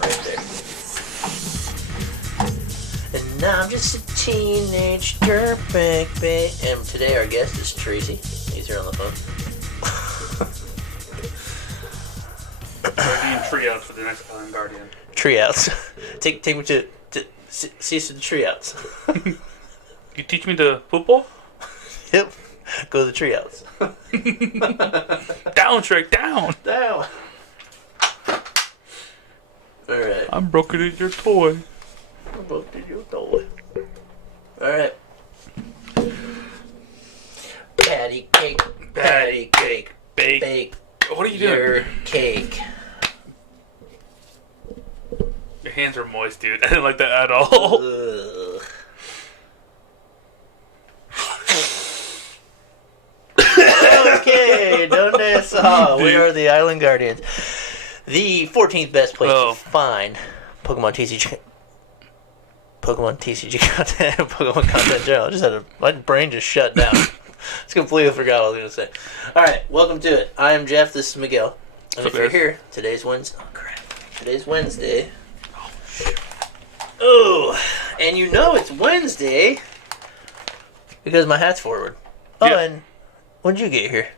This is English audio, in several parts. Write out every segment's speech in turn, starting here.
right there. And I'm just a teenage dirtbag, and today our guest is Tracy. He's here on the phone. Guardian Treeouts for the next Island Guardian. Treeouts. Take me to cease to the treeouts. You teach me the football? Yep. Go to the treeouts. Down, Shrek, down! Down. Alright. I'm broken in your toy. I'm broken in your toy. Alright. Patty cake, bake. What are you your doing? Cake. Your hands are moist, dude. I didn't like that at all. Ugh. Okay, donde está? We are the Island Guardians. The 14th best place to find Pokemon TCG content, Pokemon content in general. My brain just shut down. Just completely forgot what I was going to say. Alright, welcome to it. I am Jeff, this is Miguel. And if you're here, today's Wednesday. Oh, crap. Today's Wednesday. Oh, and you know it's Wednesday because my hat's forward. Oh, yeah. And when did you get here?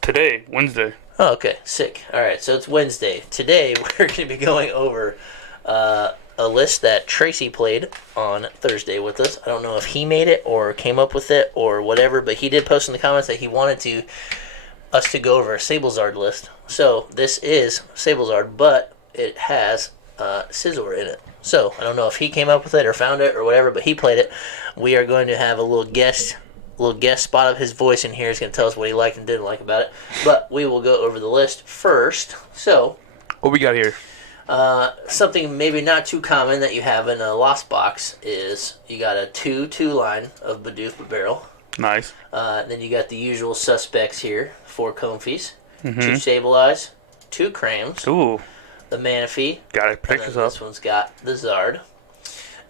Today, Wednesday. Oh, okay. Sick. Alright, so it's Wednesday. Today, we're going to be going over a list that Tracy played on Thursday with us. I don't know if he made it or came up with it or whatever, but he did post in the comments that he wanted us to go over a Sablezard list. So, this is Sablezard, but it has Scizor in it. So, I don't know if he came up with it or found it or whatever, but he played it. We are going to have a little guest spot of his voice in here. He's going to tell us what he liked and didn't like about it. But we will go over the list first. So, what we got here? Something maybe not too common that you have in a Lost box is you got a 2-2 line of Bidoof Bibarel. Nice. Then you got the usual suspects here. 4 Comfeys, 2 Sableyes, 2 Crams. Ooh. The Manaphy. Got it. Protect yourself. This one's got the Zard.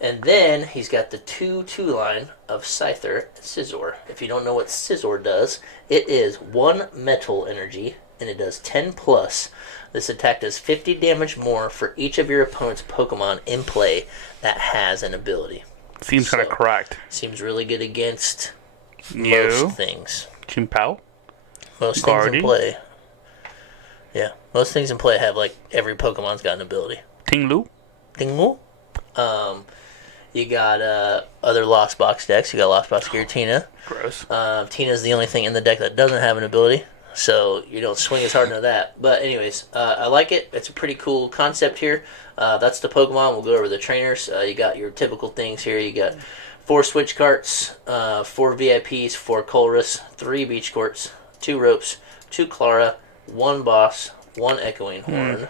And then he's got the 2-2 line of Scyther Scizor. If you don't know what Scizor does, it is 1 metal energy, and it does 10+. This attack does 50 damage more for each of your opponent's Pokemon in play that has an ability. Seems kind of cracked. Seems really good against most things. Chimpao? Most things in play. Yeah, most things in play have, like, every Pokemon's got an ability. Tinglu? You got other Lost Box decks. You got Lost Box Giratina. Gross. Tina's the only thing in the deck that doesn't have an ability, so you don't swing as hard into that. But anyways, I like it. It's a pretty cool concept here. That's the Pokemon. We'll go over the trainers. You got your typical things here. You got 4 Switch Carts, 4 VIPs, 4 Colress, 3 Beach Courts, 2 Ropes, 2 Klara, 1 Boss, 1 Echoing Horn,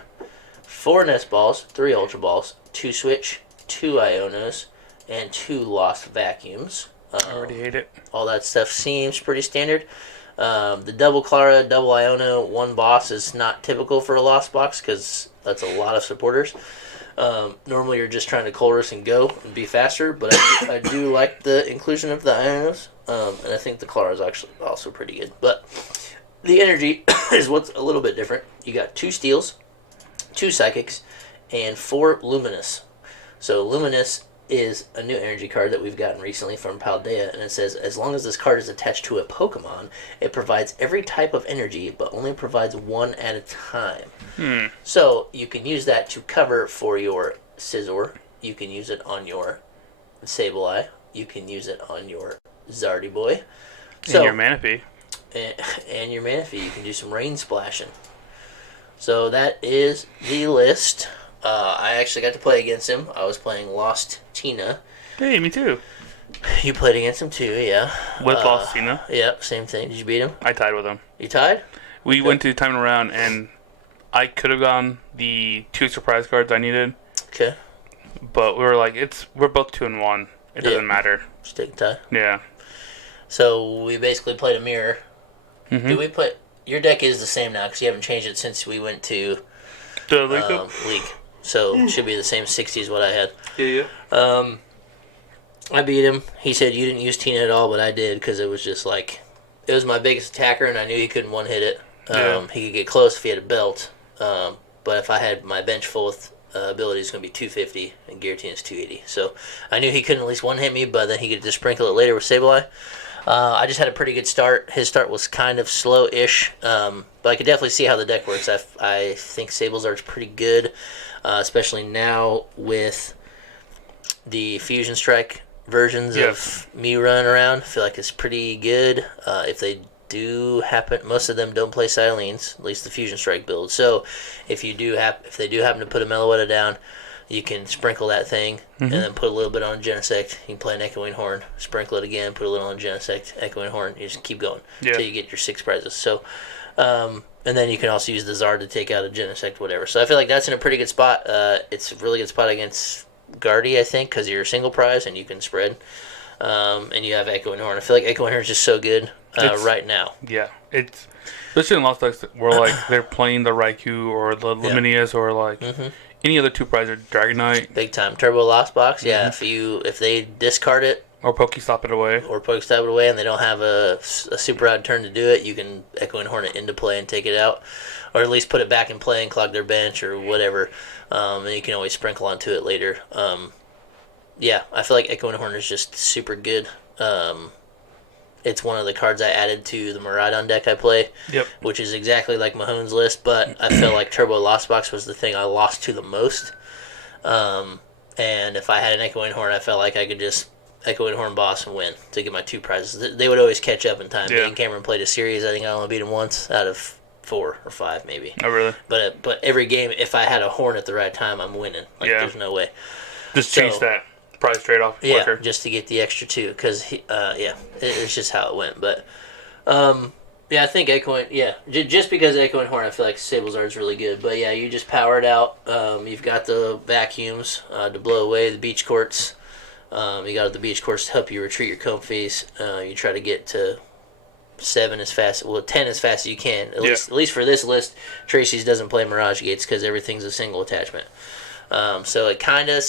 4 Nest Balls, 3 Ultra Balls, 2 Switch, 2 Ionos, and 2 Lost Vacuums. I already hate it. All that stuff seems pretty standard. The double Klara, double Iono, 1 Boss is not typical for a Lost box because that's a lot of supporters. Normally you're just trying to Colress and go and be faster, but I do like the inclusion of the Ionos, and I think the Klara is actually also pretty good. But the energy is what's a little bit different. You got 2 Steels, 2 Psychics, and 4 Luminous. So Luminous is a new energy card that we've gotten recently from Paldea, and it says, as long as this card is attached to a Pokemon, it provides every type of energy, but only provides 1 at a time. So you can use that to cover for your Scizor. You can use it on your Sableye. You can use it on your Zardy Boy. And your Manaphy. And your Manaphy. You can do some rain splashing. So that is the list. I actually got to play against him. I was playing Lost Tina. Hey, me too. You played against him too, yeah. With Lost Tina? Yep, same thing. Did you beat him? I tied with him. You tied? We went to time around, and I could have gotten the 2 surprise cards I needed. Okay. But we were like, we're both 2-1. It doesn't matter. Just take a tie. Yeah. So we basically played a mirror. Did we play? Your deck is the same now because you haven't changed it since we went to the league. So it should be the same 60 as what I had. Yeah. I beat him. He said you didn't use Tina at all, but I did because it was just like it was my biggest attacker, and I knew he couldn't one hit it. He could get close if he had a belt, but if I had my bench full with ability, it's going to be 250, and Giratina is 280. So I knew he couldn't at least one-hit me, but then he could just sprinkle it later with Sableye. I just had a pretty good start. His start was kind of slow-ish, but I could definitely see how the deck works. I think Sablezard's pretty good, especially now with the Fusion Strike versions of Mew running around. I feel like it's pretty good. If they do happen, most of them don't play Silines, at least the Fusion Strike build. So if they do happen to put a Meloetta down, you can sprinkle that thing and then put a little bit on Genesect. You can play an Echoing Horn, sprinkle it again, put a little on Genesect, Echoing Horn. You just keep going until you get your 6 prizes. So, and then you can also use the Zard to take out a Genesect, whatever. So I feel like that's in a pretty good spot. It's a really good spot against Guardy, I think, because you're a single prize and you can spread. And you have Echoing Horn. I feel like Echoing Horn is just so good right now. Yeah, it's especially in Lost decks where like they're playing the Raikou or the Luminous or like any other 2 prize or Dragonite. Big time. Turbo Lost Box, if they discard it or Pokestop it away and they don't have a super odd turn to do it, you can Echoing Horn it into play and take it out, or at least put it back in play and clog their bench or whatever, and you can always sprinkle onto it later. I feel like Echoing Horn is just super good. It's one of the cards I added to the Miraidon deck I play, which is exactly like Mahone's list, but I feel like Turbo Lost Box was the thing I lost to the most. And if I had an Echoing Horn, I felt like I could just Echoing Horn boss and win to get my 2 prizes. They would always catch up in time. Me and Cameron played a series. I think I only beat him once out of 4 or 5 maybe. Oh, really? But every game, if I had a Horn at the right time, I'm winning. There's no way. Just change that prize trade-off quicker. Just to get the extra 2, because it's just how it went. But I think Echoing, just because Echoing Horn, I feel like Sablezard's really good. But you just power it out. You've got the vacuums to blow away the beach courts. You got the beach courts to help you retreat your Comfeys. You try to get to 10 as fast as you can. At least for this list, Tracy's doesn't play Mirage Gates because everything's a single attachment. So it kind of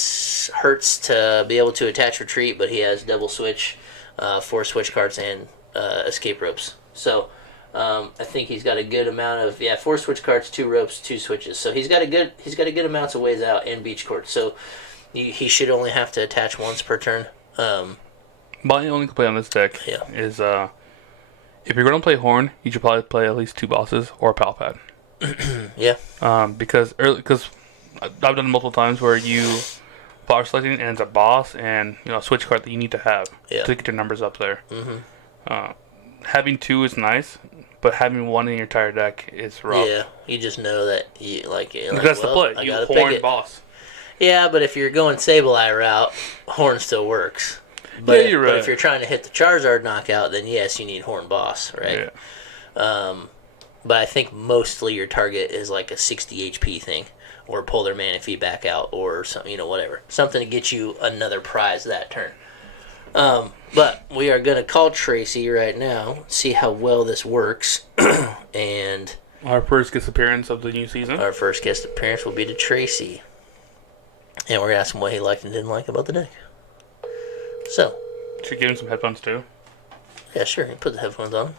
hurts to be able to attach retreat, but he has double switch, 4 switch cards, and escape ropes. So I think he's got a good amount of 4 switch cards, 2 ropes, 2 switches. So he's got a good amounts of ways out and beach court. So he should only have to attach once per turn. My only complaint on this deck is if you're going to play Horn, you should probably play at least 2 bosses or a PAL pad. Because I've done it multiple times where you power selecting and it's a boss and a switch card that you need to have to get your numbers up there. Having 2 is nice, but having 1 in your entire deck is rough. Yeah, you just know that you that's the play. You Horn boss. Yeah, but if you're going Sableye route, Horn still works. But, you're right. But if you're trying to hit the Charizard knockout, then yes, you need Horn boss, right? Yeah. But I think mostly your target is like a 60 HP thing. Or pull their Manaphy back out, or something, whatever. Something to get you another prize that turn. But we are going to call Tracy right now, see how well this works. And our first guest appearance of the new season. Our first guest appearance will be to Tracy. And we're going to ask him what he liked and didn't like about the deck. So. Should give him some headphones too. Yeah, sure. Put the headphones on.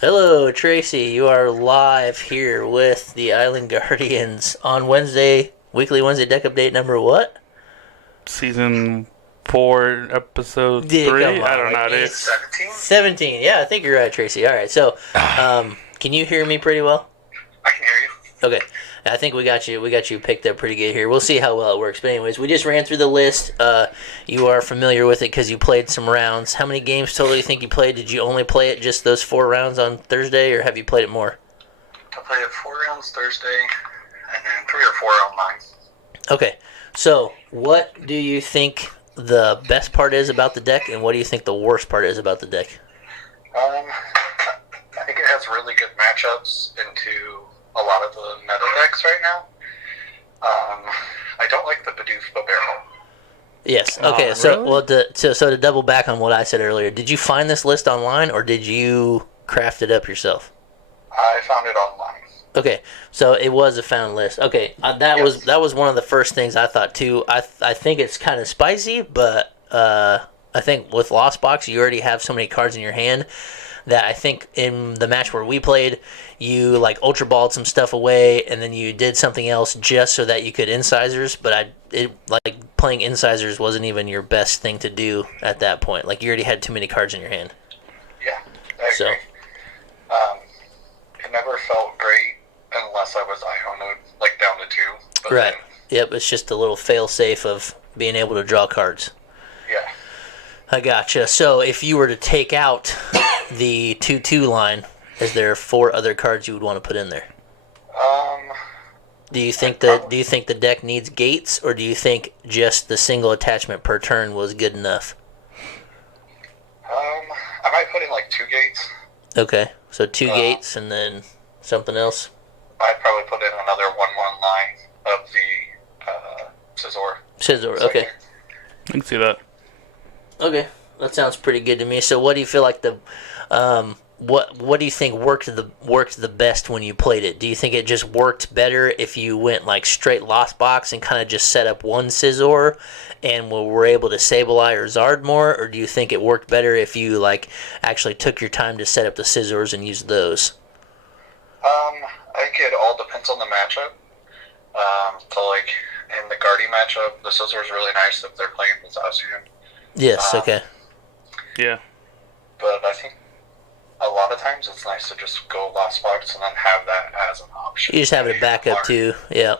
Hello, Tracy. You are live here with the Island Guardians on Wednesday, weekly Wednesday deck update number what? Season 4, episode 3? I don't know. It's 17. Yeah, I think you're right, Tracy. All right. So, can you hear me pretty well? I can hear you. Okay. I think we got you picked up pretty good here. We'll see how well it works. But anyways, we just ran through the list. You are familiar with it because you played some rounds. How many games total do you think you played? Did you only play it just those 4 rounds on Thursday, or have you played it more? I played it 4 rounds Thursday, and then 3 or 4 online. Okay. So, what do you think the best part is about the deck, and what do you think the worst part is about the deck? I think it has really good matchups into a lot of the meta decks right now. I don't like the Bidoof Bibarel. Yes. Okay. Really? So to double back on what I said earlier, did you find this list online or did you craft it up yourself? I found it online. Okay. So it was a found list. Okay. That was one of the first things I thought too. I think it's kind of spicy, but I think with Lost Box you already have so many cards in your hand that I think in the match where we played, you like ultra balled some stuff away, and then you did something else just so that you could incisors. But like playing incisors wasn't even your best thing to do at that point. Like you already had too many cards in your hand. Yeah, I agree. So it never felt great unless I was Iono like down to 2. But right. Yep. It's just a little fail safe of being able to draw cards. Yeah. I gotcha. So if you were to take out the 2/2 line, is there 4 other cards you would want to put in there? Do you think the deck needs gates, or do you think just the single attachment per turn was good enough? I might put in like 2 gates. Okay, so 2 gates and then something else. I'd probably put in another 1/1 line of the Scizor. Scizor, okay. I can see that. Okay, that sounds pretty good to me. So, what do you feel like the what do you think worked the best when you played it? Do you think it just worked better if you went like straight Lost Box and kind of just set up one Scizor and were able to Sableye or Zard more, or do you think it worked better if you like actually took your time to set up the Scizors and used those? I think it all depends on the matchup. So like in the Guardy matchup, the Scizor is really nice if they're playing with Zacian. Yes. Okay. Yeah. But I think a lot of times it's nice to just go Lost Box and then have that as an option. You just have it a backup too. Yeah.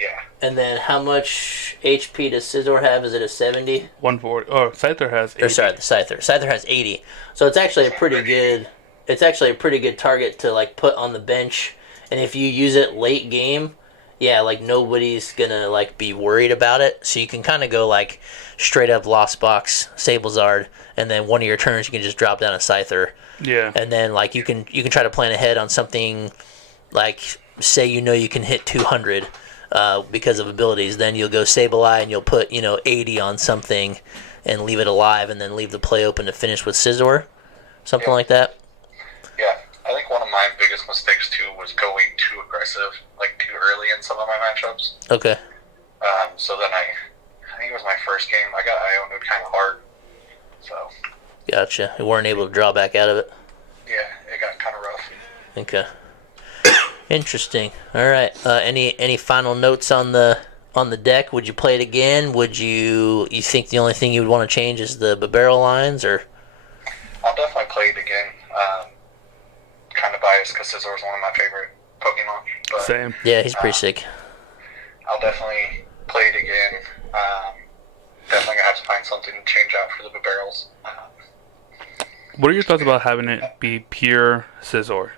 Yeah. And then how much HP does Scizor have? Is it a 70? 140. Oh, Scyther has 80. Or sorry, the Scyther. Scyther has 80. So it's actually a pretty good. It's actually a pretty good target to like put on the bench. And if you use it late game, yeah, like nobody's gonna like be worried about it. So you can kind of go like straight up Lost Box, Sablezard, and then one of your turns you can just drop down a Scyther. Yeah. And then like you can try to plan ahead on something like say you can hit 200 because of abilities. Then you'll go Sableye and you'll put 80 on something and leave it alive, and then leave the play open to finish with Scizor, something like that. Yeah, I think one of my biggest mistakes too was going too aggressive, like too early in some of my matchups. Okay. So then I think it was my first game, I got Iono kind of hard. So. Gotcha. You weren't able to draw back out of it. Yeah, it got kind of rough. Okay. Interesting. All right. Any final notes on the deck? Would you play it again? Would you think the only thing you would want to change is the Bibarel lines, or? I'll definitely play it again. Kind of biased because Scizor is one of my favorite Pokemon. But, Same. Yeah, he's pretty sick. I'll definitely play it again. Definitely gonna have to find something to change out for the Bibarels. What are your thoughts about having it be pure Scizor?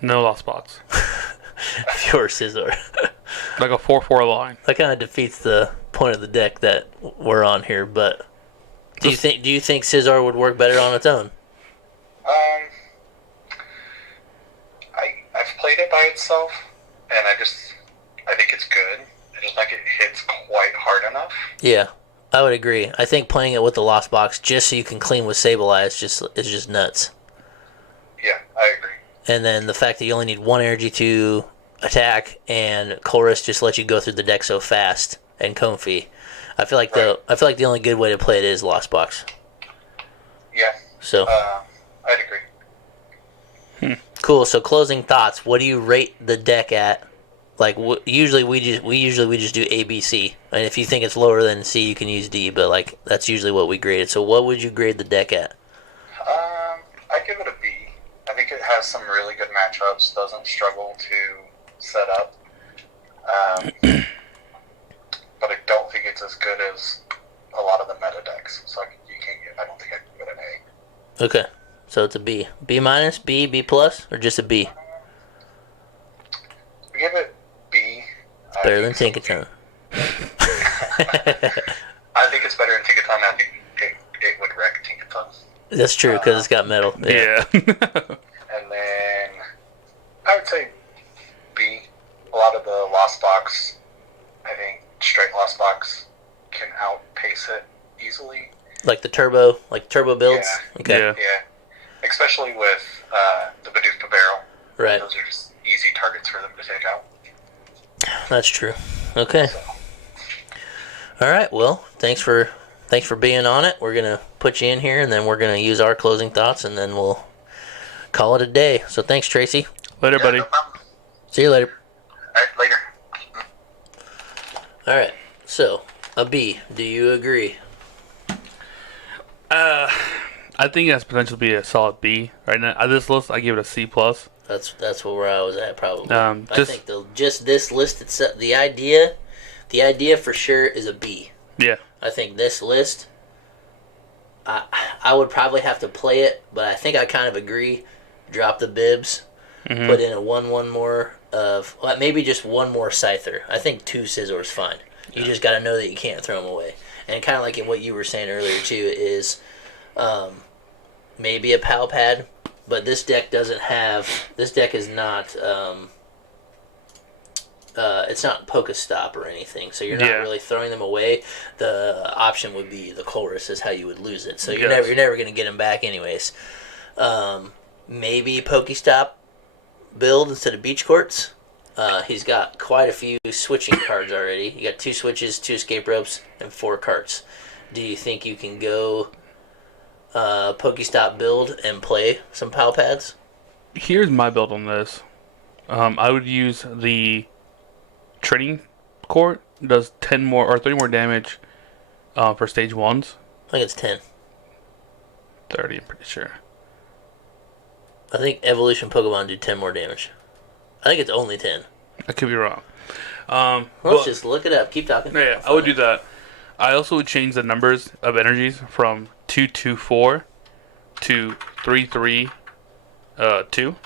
No Lost Spots. Pure Scizor. Like a 4/4 line. That kind of defeats the point of the deck that we're on here. But do you think Scizor would work better on its own? I've played it by itself, and I think it's good. I just think it hits quite hard enough. Yeah, I would agree. I think playing it with the Lost Box just so you can clean with Sableye is just nuts. Yeah, I agree. And then the fact that you only need 1 energy to attack, and Colress just lets you go through the deck so fast, and Comfey. I feel like the only good way to play it is Lost Box. Yeah. So. I'd agree. Cool. So closing thoughts. What do you rate the deck at? Like usually we just do A, B, C. And if you think it's lower than C, you can use D. But like that's usually what we graded. So what would you grade the deck at? I'd give it a B. I think it has some really good matchups. Doesn't struggle to set up. But I don't think it's as good as a lot of the meta decks. So I don't think I'd give it an A. Okay. So it's a B. B minus, B, B plus, or just a B? We give it B. It's better than Tinkaton. I think it's better than Tinkaton. I think it would wreck Tinkaton. That's true, because it's got metal. Yeah. And then I would say B. A lot of the Lost Box, I think straight Lost Box can outpace it easily. Like the turbo builds? Yeah. Okay. Yeah. Yeah. Especially with the Bidoof Bibarel. Right. Those are just easy targets for them to take out. That's true. Okay. So. All right. Well, thanks for being on it. We're gonna put you in here, and then we're gonna use our closing thoughts, and then we'll call it a day. So thanks, Tracy. Later, buddy. No problem. See you later. All right, later. All right. So, a B. Do you agree? I think it has potential to be a solid B right now. On this list, I give it a C plus. That's where I was at probably. I Just- think just this list itself, the idea for sure is a B. Yeah. I think this list, I would probably have to play it, but I think I kind of agree. Drop the bibs, put in a one more of maybe just one more Scyther. I think 2 Scizor is fine. You just got to know that you can't throw them away. And kind of like in what you were saying earlier too is maybe a PAL pad, but this deck doesn't have. This deck is not. It's not Pokestop or anything, so you're not really throwing them away. The option would be the Colress is how you would lose it. So you're never going to get them back anyways. Maybe Pokestop build instead of Beach Courts. He's got quite a few switching cards already. You got 2 switches, 2 escape ropes, and 4 carts. Do you think you can go Pokestop build and play some PAL pads? Here's my build on this. I would use the training court. Does 10 more or 30 more damage for stage 1s. I think it's 10. 30, I'm pretty sure. I think evolution Pokemon do 10 more damage. I think it's only 10. I could be wrong. Let's just look it up. Keep talking. Yeah, I would do that. I also would change the numbers of energies from 224 to 332.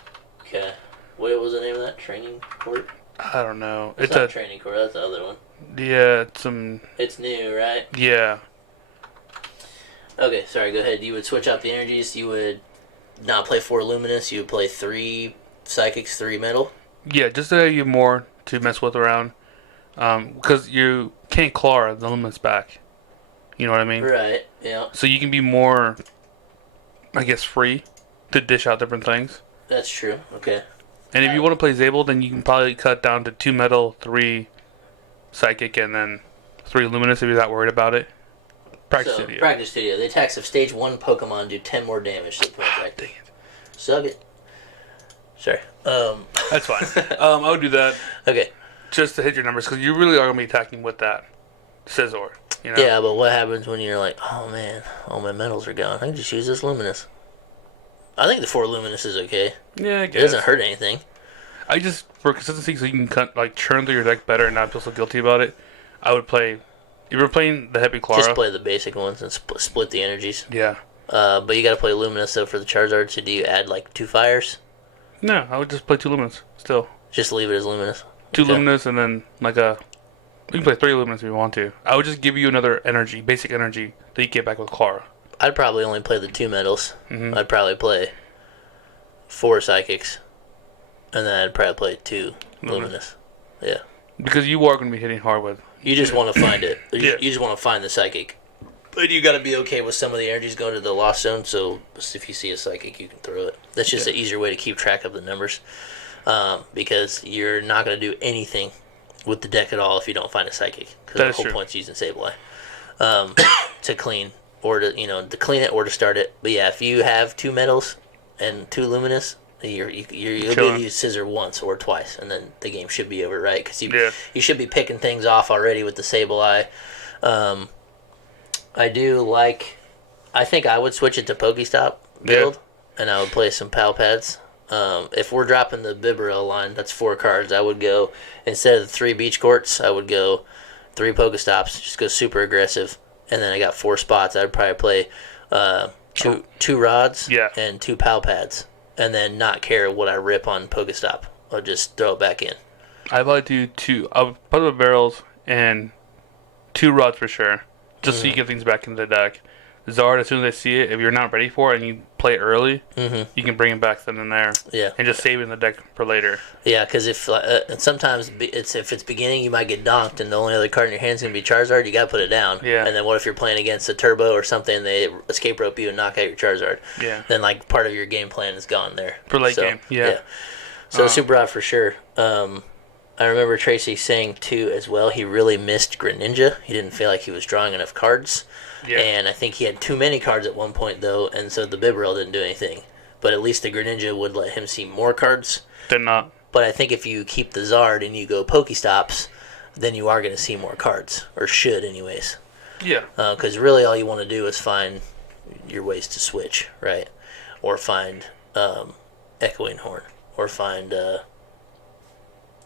Okay. What was the name of that? Training court? I don't know. It's not training court. That's the other one. Yeah, It's new, right? Yeah. Okay, sorry. Go ahead. You would switch out the energies. You would not play 4 Luminous. You would play 3 Psychics, 3 Metal. Yeah, just to have you more to mess with around. Because you can't Klara the Luminous back. You know what I mean? Right, yeah. So you can be more, I guess, free to dish out different things. That's true. Okay. And if you want to play Zabel, then you can probably cut down to 2 Metal, 3 Psychic, and then 3 Luminous if you're not worried about it. Practice Studio. Practice Studio. The attacks of stage 1 Pokemon do 10 more damage to the point attack. Dang it. Suck it. Sorry. That's fine. I would do that. Okay. Just to hit your numbers, because you really are going to be attacking with that Scizor. You know? Yeah, but what happens when you're like, oh man, all my metals are gone. I can just use this Luminous. I think the 4 Luminous is okay. Yeah, I guess. It doesn't hurt anything. I just, for consistency, so you can churn through your deck better and not feel so guilty about it, I would play, if you're playing the Heavy Klara. Just play the basic ones and split the energies. Yeah. But you got to play Luminous, though, for the Charizard, so do you add, 2 fires? No, I would just play 2 Luminous, still. Just leave it as Luminous? 2 Luminous and then, you can play 3 Luminous if you want to. I would just give you another energy, basic energy, that you get back with Klara. I'd probably only play the 2 metals. Mm-hmm. I'd probably play 4 Psychics. And then I'd probably play 2 Luminous. Yeah. Because you are going to be hitting hard with. You just want to find it. Yeah. You just want to find the Psychic. But you got to be okay with some of the energies going to the Lost Zone, so if you see a Psychic, you can throw it. That's just an easier way to keep track of the numbers. Because you're not going to do anything with the deck at all if you don't find a Psychic. Because the whole point's using Sableye to clean or to clean it or to start it. But yeah, if you have 2 metals and 2 Luminous, you'll be able to use Scizor once or twice, and then the game should be over, right? Because you should be picking things off already with the Sableye. I think I would switch it to Pokestop build, and I would play some PAL pads. If we're dropping the Bibarel line, that's 4 cards. I would go, instead of the 3 Beach Courts, I would go 3 Pokestops, just go super aggressive, and then I got 4 spots. I'd probably play two rods and 2 PAL pads, and then not care what I rip on Pokestop. I'll just throw it back in. I'd probably do 2. I'll put the barrels and 2 rods for sure, just so you get things back into the deck. Zard, as soon as I see it, if you're not ready for it and you play it early, you can bring it back then and there. Yeah. And just save it in the deck for later. Yeah, because if sometimes if it's beginning, you might get donked, and the only other card in your hand is going to be Charizard, you got to put it down. Yeah. And then what if you're playing against a Turbo or something, and they escape rope you and knock out your Charizard? Yeah. Then part of your game plan is gone there. For late game, yeah. So super odd for sure. I remember Tracy saying, too, as well, he really missed Greninja. He didn't feel like he was drawing enough cards. Yeah. And I think he had too many cards at one point, though, and so the Bibarel didn't do anything. but at least the Greninja would let him see more cards. Did not. But I think if you keep the Zard and you go Pokestops, then you are going to see more cards, or should anyways. Yeah. Because really all you want to do is find your ways to switch, right? Or find Echoing Horn, or find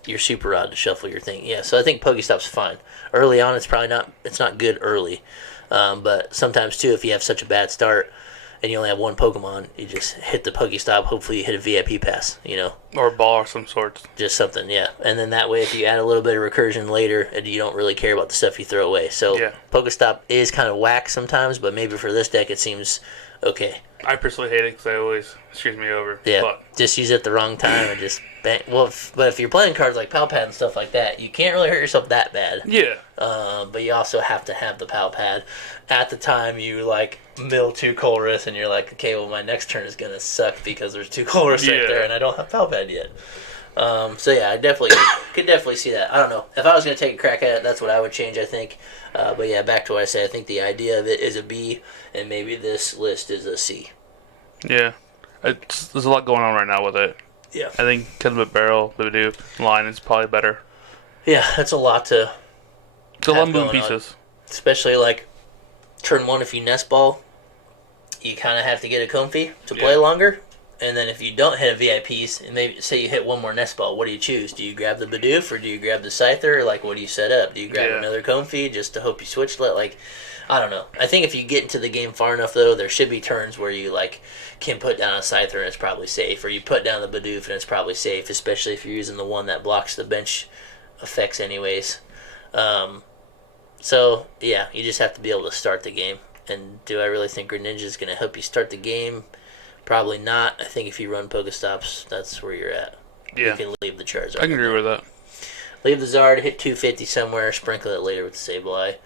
your Super Rod to shuffle your thing. Yeah, so I think Pokestop's fine. Early on, it's not good early. But sometimes, too, if you have such a bad start and you only have one Pokemon, you just hit the Pokestop. Hopefully you hit a VIP pass, you know. Or a ball of some sort. Just something, yeah. And then that way, if you add a little bit of recursion later, and you don't really care about the stuff you throw away. So yeah. Pokestop is kind of whack sometimes, but maybe for this deck it seems okay. I personally hate it because it always screws me over. Yeah, but just use it at the wrong time and just bang. Well, but if you're playing cards like Pal Pad and stuff like that, you can't really hurt yourself that bad. Yeah. But you also have to have the Pal Pad at the time you like mill 2 Colress and you're like, okay, well my next turn is gonna suck because there's 2 Colress right there and I don't have Pal Pad yet. So yeah, I definitely could definitely see that. I don't know. If I was gonna take a crack at it, that's what I would change, I think. But yeah, back to what I said. I think the idea of it is a B, and maybe this list is a C. Yeah, there's a lot going on right now with it. Yeah, I think because of Bibarel, Bidoof line is probably better. Yeah, that's a lot to. It's a lot of moving pieces. Especially like turn 1, if you Nest Ball, you kind of have to get a Comfey to play longer. And then if you don't hit a VIPs, and maybe say you hit one more Nest Ball, what do you choose? Do you grab the Bidoof or do you grab the Scyther? Like, what do you set up? Do you grab another Comfey just to hope you switch? Like, I don't know. I think if you get into the game far enough, though, there should be turns where you like can put down a Scyther and it's probably safe, or you put down the Bidoof and it's probably safe, especially if you're using the one that blocks the bench effects anyways. So, yeah, you just have to be able to start the game. And do I really think Greninja is going to help you start the game? Probably not. I think if you run Pokestops, that's where you're at. Yeah. You can leave the Charizard. I can agree with that. Leave the Zard, hit 250 somewhere, sprinkle it later with the Sableye.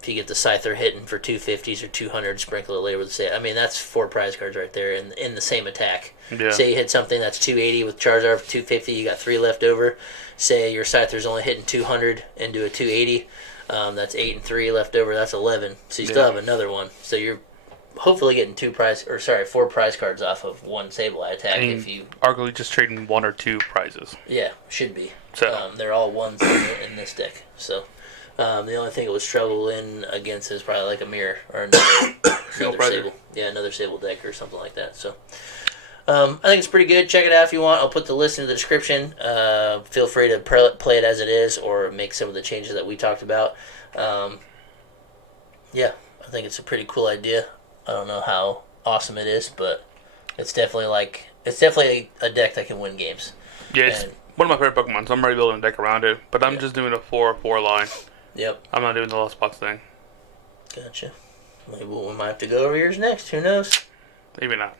If you get the Scyther hitting for 250s or 200, sprinkle it later with the Sableye. I mean, that's 4 prize cards right there in the same attack. Yeah. Say you hit something that's 280 with Charizard for 250, you got 3 left over. Say your Scyther's only hitting 200 and do a 280. That's 8 and 3 left over. That's 11. So you still have another one. So you're hopefully getting 4 prize cards off of one Sableye attack. If you arguably just trading 1 or 2 prizes. Yeah, should be. So they're all ones in this deck. So the only thing it would struggle in against is probably like a mirror or another Sable. Yeah, another Sable deck or something like that. So I think it's pretty good. Check it out if you want. I'll put the list in the description. Feel free to play it as it is or make some of the changes that we talked about. Yeah, I think it's a pretty cool idea. I don't know how awesome it is, but it's definitely a deck that can win games. Yeah, it's one of my favorite Pokemon, so I'm already building a deck around it. But I'm just doing a 4-4 line. Yep. I'm not doing the Lost Box thing. Gotcha. Maybe we might have to go over yours next. Who knows? Maybe not.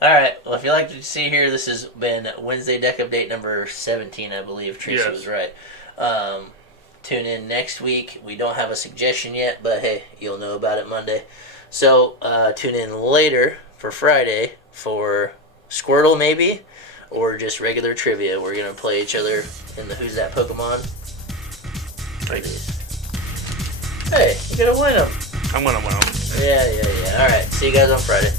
Alright, well, if you like what you see here, this has been Wednesday deck update number 17, I believe. Tracy was right. Tune in next week. We don't have a suggestion yet, but hey, you'll know about it Monday. So tune in later for Friday for Squirtle maybe, or just regular trivia. We're going to play each other in the Who's That Pokemon. Hey, you're going to win them. I'm going to win them. Yeah. Alright, see you guys on Friday.